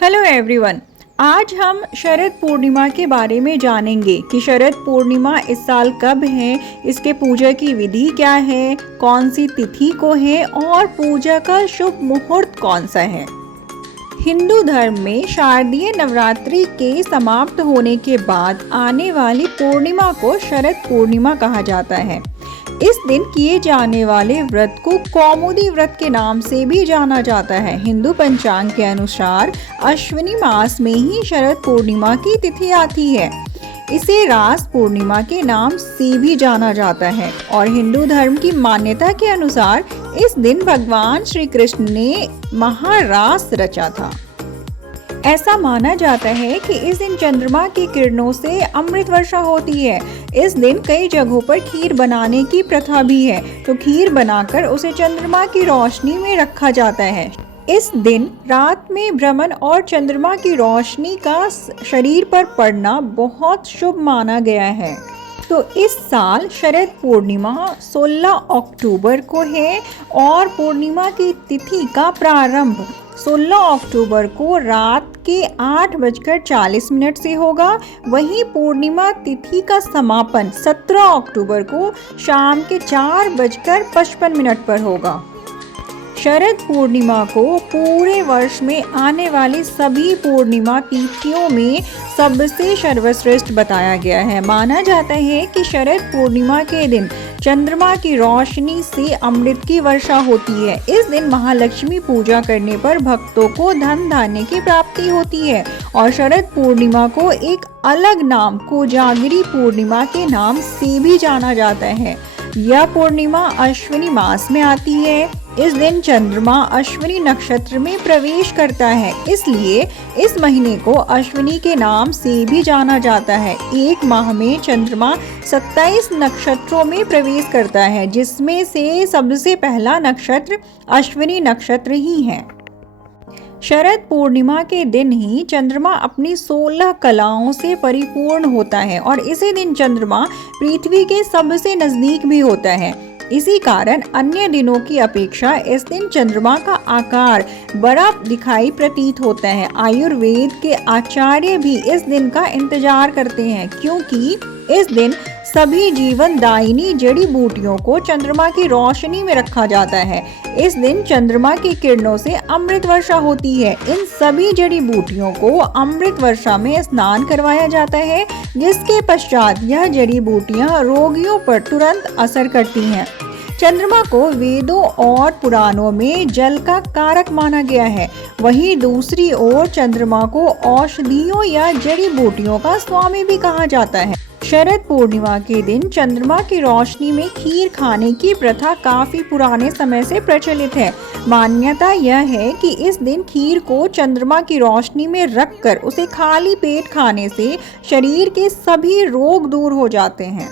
Hello everyone. आज हम शरद पूर्णिमा के बारे में जानेंगे कि शरद पूर्णिमा इस साल कब है, इसके पूजा की विधि क्या है, कौन सी तिथि को है और पूजा का शुभ मुहूर्त कौन सा है। हिंदू धर्म में शारदीय नवरात्रि के समाप्त होने के बाद आने वाली पूर्णिमा को शरद पूर्णिमा कहा जाता है। इस दिन किए जाने वाले व्रत को कौमुदी व्रत के नाम से भी जाना जाता है। हिंदू पंचांग के अनुसार अश्विनी मास में ही शरद पूर्णिमा की तिथि आती है। इसे रास पूर्णिमा के नाम से भी जाना जाता है और हिंदू धर्म की मान्यता के अनुसार इस दिन भगवान श्री कृष्ण ने महारास रचा था। ऐसा माना जाता है कि इस दिन चंद्रमा की किरणों से अमृत वर्षा होती है। इस दिन कई जगहों पर खीर बनाने की प्रथा भी है, तो खीर बनाकर उसे चंद्रमा की रोशनी में रखा जाता है। इस दिन रात में भ्रमण और चंद्रमा की रोशनी का शरीर पर पड़ना बहुत शुभ माना गया है। तो इस साल शरद पूर्णिमा 16 अक्टूबर को है और पूर्णिमा की तिथि का प्रारंभ 16 अक्टूबर को रात के 8:40 से होगा। वहीं पूर्णिमा तिथि का समापन 17 अक्टूबर को शाम के 4:55 पर होगा। शरद पूर्णिमा को पूरे वर्ष में आने वाली सभी पूर्णिमा तिथियों में सबसे सर्वश्रेष्ठ बताया गया है। माना जाता है कि शरद पूर्णिमा के दिन चंद्रमा की रोशनी से अमृत की वर्षा होती है। इस दिन महालक्ष्मी पूजा करने पर भक्तों को धन धान्य की प्राप्ति होती है और शरद पूर्णिमा को एक अलग नाम कोजागिरी पूर्णिमा के नाम से भी जाना जाता है। यह पूर्णिमा अश्विनी मास में आती है। इस दिन चंद्रमा अश्विनी नक्षत्र में प्रवेश करता है, इसलिए इस महीने को अश्विनी के नाम से भी जाना जाता है। एक माह में चंद्रमा 27 नक्षत्रों में प्रवेश करता है, जिसमें से सबसे पहला नक्षत्र अश्विनी नक्षत्र ही है। शरद पूर्णिमा के दिन ही चंद्रमा अपनी 16 कलाओं से परिपूर्ण होता है और इसी दिन चंद्रमा पृथ्वी के सबसे नजदीक भी होता है। इसी कारण अन्य दिनों की अपेक्षा इस दिन चंद्रमा का आकार बड़ा दिखाई प्रतीत होता है। आयुर्वेद के आचार्य भी इस दिन का इंतजार करते हैं, क्योंकि इस दिन सभी जीवन दायिनी जड़ी बूटियों को चंद्रमा की रोशनी में रखा जाता है। इस दिन चंद्रमा की किरणों से अमृत वर्षा होती है। इन सभी जड़ी बूटियों को अमृत वर्षा में स्नान करवाया जाता है, जिसके पश्चात यह जड़ी बूटियां रोगियों पर तुरंत असर करती हैं। चंद्रमा को वेदों और पुराणों में जल का कारक माना गया है। वहीं दूसरी ओर चंद्रमा को औषधियों या जड़ी बूटियों का स्वामी भी कहा जाता है। शरद पूर्णिमा के दिन चंद्रमा की रोशनी में खीर खाने की प्रथा काफी पुराने समय से प्रचलित है। मान्यता यह है कि इस दिन खीर को चंद्रमा की रोशनी में रखकर उसे खाली पेट खाने से शरीर के सभी रोग दूर हो जाते हैं।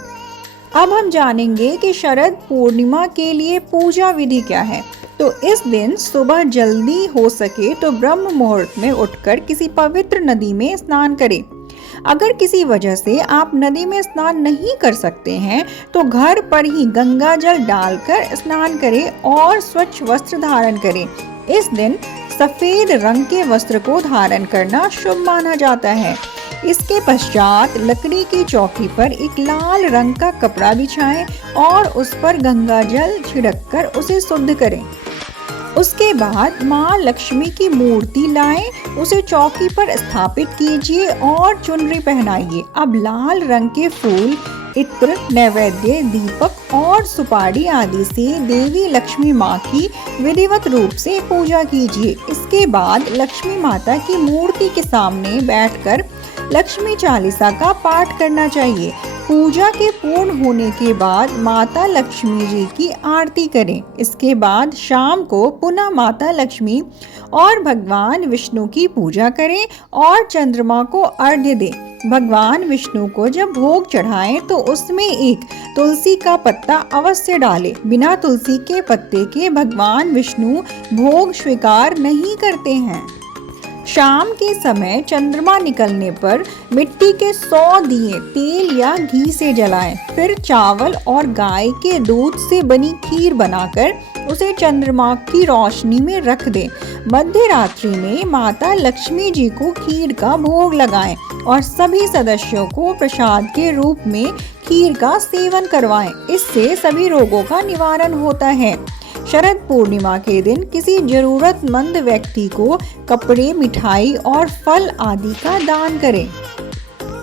अब हम जानेंगे कि शरद पूर्णिमा के लिए पूजा विधि क्या है। तो इस दिन सुबह जल्दी हो सके तो ब्रह्म मुहूर्त में उठकर किसी पवित्र नदी में स्नान करें। अगर किसी वजह से आप नदी में स्नान नहीं कर सकते हैं तो घर पर ही गंगा जल डालकर स्नान करें और स्वच्छ वस्त्र धारण करें। इस दिन सफेद रंग के वस्त्र को धारण करना शुभ माना जाता है। इसके पश्चात लकड़ी की चौकी पर एक लाल रंग का कपड़ा बिछाएं और उस पर गंगा जल छिड़ककर उसे शुद्ध करें। उसके बाद माँ लक्ष्मी की मूर्ति लाएं, उसे चौकी पर स्थापित कीजिए और चुनरी पहनाइए। अब लाल रंग के फूल, इत्र, नैवेद्य, दीपक और सुपारी आदि से देवी लक्ष्मी माँ की विधिवत रूप से पूजा कीजिए। इसके बाद लक्ष्मी माता की मूर्ति के सामने बैठकर लक्ष्मी चालीसा का पाठ करना चाहिए। पूजा के पूर्ण होने के बाद माता लक्ष्मी जी की आरती करें। इसके बाद शाम को पुनः माता लक्ष्मी और भगवान विष्णु की पूजा करें और चंद्रमा को अर्घ्य दें। भगवान विष्णु को जब भोग चढ़ाएं तो उसमें एक तुलसी का पत्ता अवश्य डालें। बिना तुलसी के पत्ते के भगवान विष्णु भोग स्वीकार नहीं करते हैं। शाम के समय चंद्रमा निकलने पर मिट्टी के 100 दिए तेल या घी से जलाएं। फिर चावल और गाय के दूध से बनी खीर बनाकर उसे चंद्रमा की रोशनी में रख दें। मध्य रात्रि में माता लक्ष्मी जी को खीर का भोग लगाएं और सभी सदस्यों को प्रसाद के रूप में खीर का सेवन करवाएं। इससे सभी रोगों का निवारण होता है। शरद पूर्णिमा के दिन किसी जरूरतमंद व्यक्ति को कपड़े, मिठाई और फल आदि का दान करें।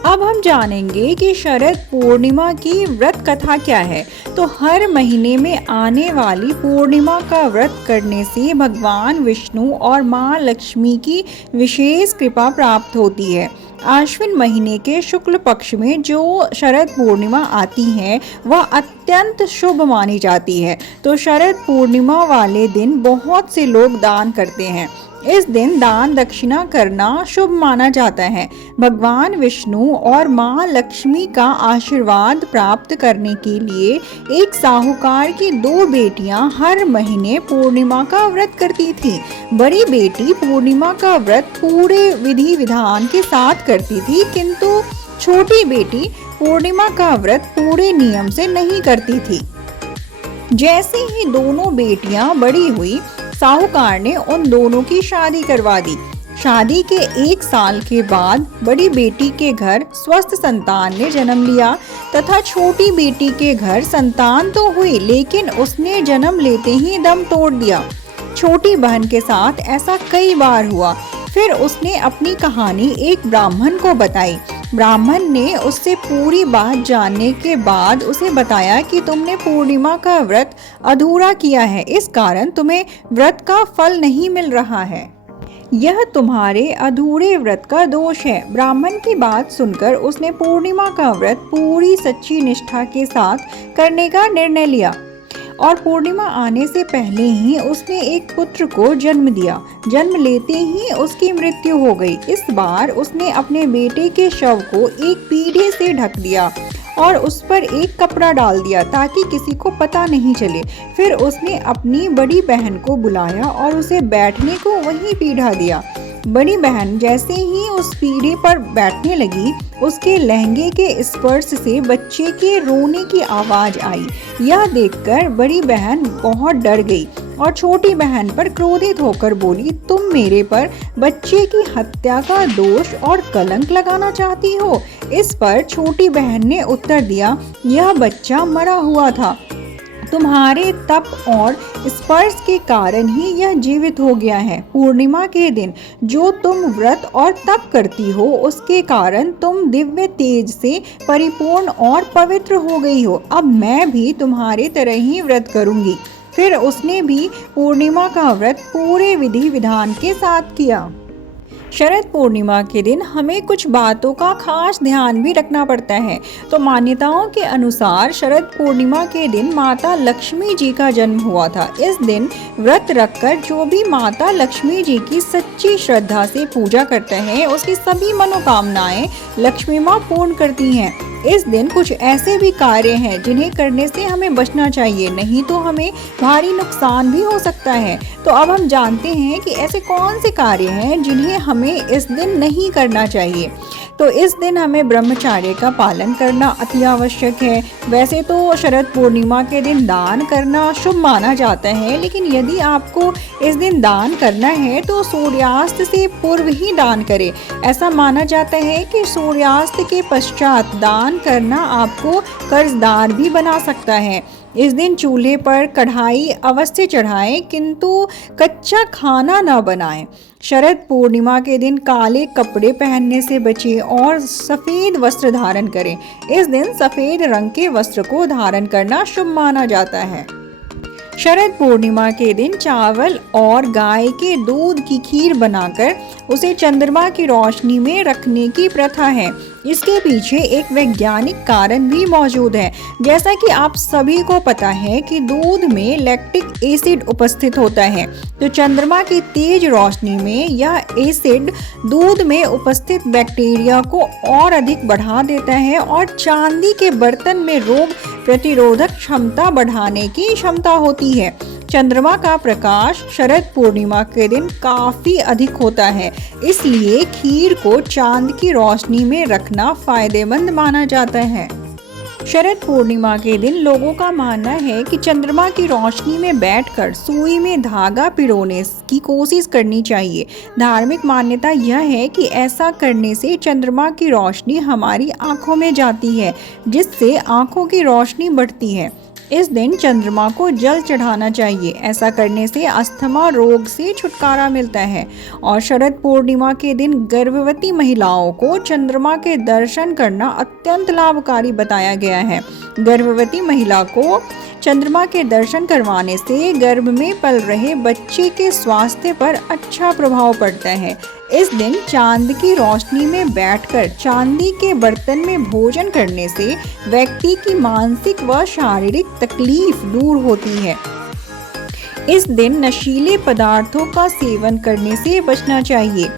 अब हम जानेंगे कि शरद पूर्णिमा की व्रत कथा क्या है। तो हर महीने में आने वाली पूर्णिमा का व्रत करने से भगवान विष्णु और माँ लक्ष्मी की विशेष कृपा प्राप्त होती है। आश्विन महीने के शुक्ल पक्ष में जो शरद पूर्णिमा आती है वह अत्यंत शुभ मानी जाती है। तो शरद पूर्णिमा वाले दिन बहुत से लोग दान करते हैं। इस दिन दान दक्षिणा करना शुभ माना जाता है। भगवान विष्णु और माँ लक्ष्मी का आशीर्वाद प्राप्त करने के लिए एक साहूकार की 2 बेटियां हर महीने पूर्णिमा का व्रत करती थी। बड़ी बेटी पूर्णिमा का व्रत पूरे विधि विधान के साथ करती थी, किंतु छोटी बेटी पूर्णिमा का व्रत पूरे नियम से नहीं करती थी। जैसे ही दोनों बेटियां बड़ी हुई, साहूकार ने उन दोनों की शादी करवा दी। शादी के 1 साल के बाद बड़ी बेटी के घर स्वस्थ संतान ने जन्म लिया तथा छोटी बेटी के घर संतान तो हुई, लेकिन उसने जन्म लेते ही दम तोड़ दिया। छोटी बहन के साथ ऐसा कई बार हुआ। फिर उसने अपनी कहानी एक ब्राह्मण को बताई। ब्राह्मण ने उससे पूरी बात जानने के बाद उसे बताया कि तुमने पूर्णिमा का व्रत अधूरा किया है, इस कारण तुम्हें व्रत का फल नहीं मिल रहा है। यह तुम्हारे अधूरे व्रत का दोष है। ब्राह्मण की बात सुनकर उसने पूर्णिमा का व्रत पूरी सच्ची निष्ठा के साथ करने का निर्णय लिया और पूर्णिमा आने से पहले ही उसने एक पुत्र को जन्म दिया। जन्म लेते ही उसकी मृत्यु हो गई। इस बार उसने अपने बेटे के शव को एक पीढ़े से ढक दिया और उस पर एक कपड़ा डाल दिया ताकि किसी को पता नहीं चले। फिर उसने अपनी बड़ी बहन को बुलाया और उसे बैठने को वहीं पीढ़ा दिया। बड़ी बहन जैसे ही उस पीढ़े पर बैठने लगी, उसके लहंगे के स्पर्श से बच्चे के रोने की आवाज आई। यह देखकर बड़ी बहन बहुत डर गई और छोटी बहन पर क्रोधित होकर बोली, तुम मेरे पर बच्चे की हत्या का दोष और कलंक लगाना चाहती हो। इस पर छोटी बहन ने उत्तर दिया, यह बच्चा मरा हुआ था। तुम्हारे तप और स्पर्श के कारण ही यह जीवित हो गया है। पूर्णिमा के दिन जो तुम व्रत और तप करती हो, उसके कारण तुम दिव्य तेज से परिपूर्ण और पवित्र हो गई हो। अब मैं भी तुम्हारे तरह ही व्रत करूंगी। फिर उसने भी पूर्णिमा का व्रत पूरे विधि विधान के साथ किया। शरद पूर्णिमा के दिन हमें कुछ बातों का खास ध्यान भी रखना पड़ता है। तो मान्यताओं के अनुसार शरद पूर्णिमा के दिन माता लक्ष्मी जी का जन्म हुआ था। इस दिन व्रत रखकर जो भी माता लक्ष्मी जी की सच्ची श्रद्धा से पूजा करते हैं, उसकी सभी मनोकामनाएं लक्ष्मी माँ पूर्ण करती हैं। इस दिन कुछ ऐसे भी कार्य हैं जिन्हें करने से हमें बचना चाहिए, नहीं तो हमें भारी नुकसान भी हो सकता है। तो अब हम जानते हैं कि ऐसे कौन से कार्य हैं जिन्हें हमें इस दिन नहीं करना चाहिए। तो इस दिन हमें ब्रह्मचर्य का पालन करना अति आवश्यक है। वैसे तो शरद पूर्णिमा के दिन दान करना शुभ माना जाता है, लेकिन यदि आपको इस दिन दान करना है तो सूर्यास्त से पूर्व ही दान करें। ऐसा माना जाता है कि सूर्यास्त के पश्चात दान करना आपको कर्जदार भी बना सकता है। इस दिन चूल्हे पर कढ़ाई अवश्य चढ़ाएं, किंतु कच्चा खाना न बनाएं। शरद पूर्णिमा के दिन काले कपड़े पहनने से बचें और सफ़ेद वस्त्र धारण करें। इस दिन सफ़ेद रंग के वस्त्र को धारण करना शुभ माना जाता है। शरद पूर्णिमा के दिन चावल और गाय के दूध की खीर बनाकर उसे चंद्रमा की रोशनी में रखने की प्रथा है। इसके पीछे एक वैज्ञानिक कारण भी मौजूद है। जैसा कि आप सभी को पता है कि दूध में लैक्टिक एसिड उपस्थित होता है, तो चंद्रमा की तेज रोशनी में यह एसिड दूध में उपस्थित बैक्टीरिया को और अधिक बढ़ा देता है और चांदी के बर्तन में रोग प्रतिरोधक क्षमता बढ़ाने की क्षमता होती है। चंद्रमा का प्रकाश शरद पूर्णिमा के दिन काफी अधिक होता है, इसलिए खीर को चांद की रोशनी में रखना फायदेमंद माना जाता है। शरद पूर्णिमा के दिन लोगों का मानना है कि चंद्रमा की रोशनी में बैठकर सुई में धागा पिरोने की कोशिश करनी चाहिए। धार्मिक मान्यता यह है कि ऐसा करने से चंद्रमा की रोशनी हमारी आंखों में जाती है, जिससे आंखों की रोशनी बढ़ती है। इस दिन चंद्रमा को जल चढ़ाना चाहिए। ऐसा करने से अस्थमा रोग से छुटकारा मिलता है। और शरद पूर्णिमा के दिन गर्भवती महिलाओं को चंद्रमा के दर्शन करना अत्यंत लाभकारी बताया गया है। गर्भवती महिला को चंद्रमा के दर्शन करवाने से गर्भ में पल रहे बच्चे के स्वास्थ्य पर अच्छा प्रभाव पड़ता है। इस दिन चांद की रोशनी में बैठकर चांदी के बर्तन में भोजन करने से व्यक्ति की मानसिक व शारीरिक तकलीफ दूर होती है। इस दिन नशीले पदार्थों का सेवन करने से बचना चाहिए।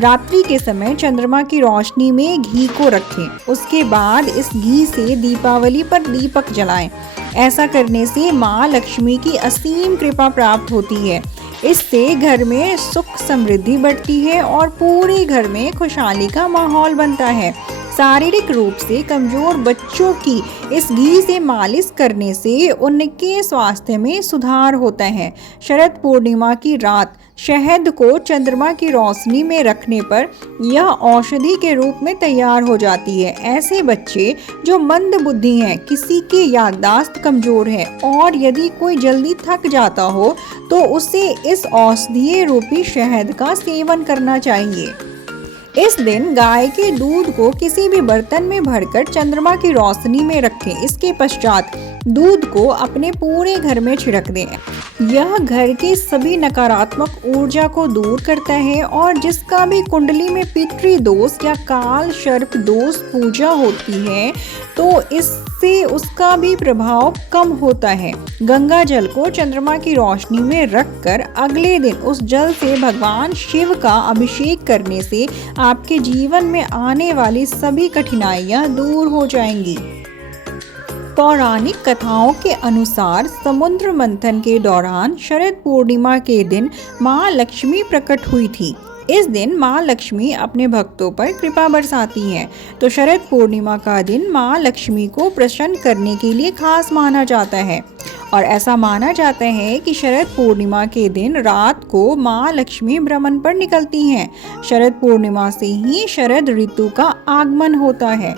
रात्रि के समय चंद्रमा की रोशनी में घी को रखें। उसके बाद इस घी से दीपावली पर दीपक जलाएं। ऐसा करने से माँ लक्ष्मी की असीम कृपा प्राप्त होती है। इससे घर में सुख समृद्धि बढ़ती है और पूरे घर में खुशहाली का माहौल बनता है। शारीरिक रूप से कमजोर बच्चों की इस घी से मालिश करने से उनके स्वास्थ्य में सुधार होता है। शरद पूर्णिमा की रात शहद को चंद्रमा की रोशनी में रखने पर यह औषधि के रूप में तैयार हो जाती है। ऐसे बच्चे जो मंद बुद्धि हैं, किसी की याददाश्त कमजोर है और यदि कोई जल्दी थक जाता हो तो उसे इस औषधीय रूपी शहद का सेवन करना चाहिए। इस दिन गाय के दूध को किसी भी बर्तन में भरकर चंद्रमा की रोशनी में रखें। इसके पश्चात दूध को अपने पूरे घर में छिड़क दें। यह घर की सभी नकारात्मक ऊर्जा को दूर करता है और जिसका भी कुंडली में पितृ दोष या काल सर्प दोष पूजा होती है तो इससे उसका भी प्रभाव कम होता है। गंगा जल को चंद्रमा की रोशनी में रखकर अगले दिन उस जल से भगवान शिव का अभिषेक करने से आपके जीवन में आने वाली सभी कठिनाइयां दूर हो जाएंगी। पौराणिक कथाओं के अनुसार समुद्र मंथन के दौरान शरद पूर्णिमा के दिन माँ लक्ष्मी प्रकट हुई थी। इस दिन माँ लक्ष्मी अपने भक्तों पर कृपा बरसाती हैं। तो शरद पूर्णिमा का दिन माँ लक्ष्मी को प्रसन्न करने के लिए खास माना जाता है और ऐसा माना जाता है कि शरद पूर्णिमा के दिन रात को माँ लक्ष्मी भ्रमण पर निकलती हैं। शरद पूर्णिमा से ही शरद ऋतु का आगमन होता है।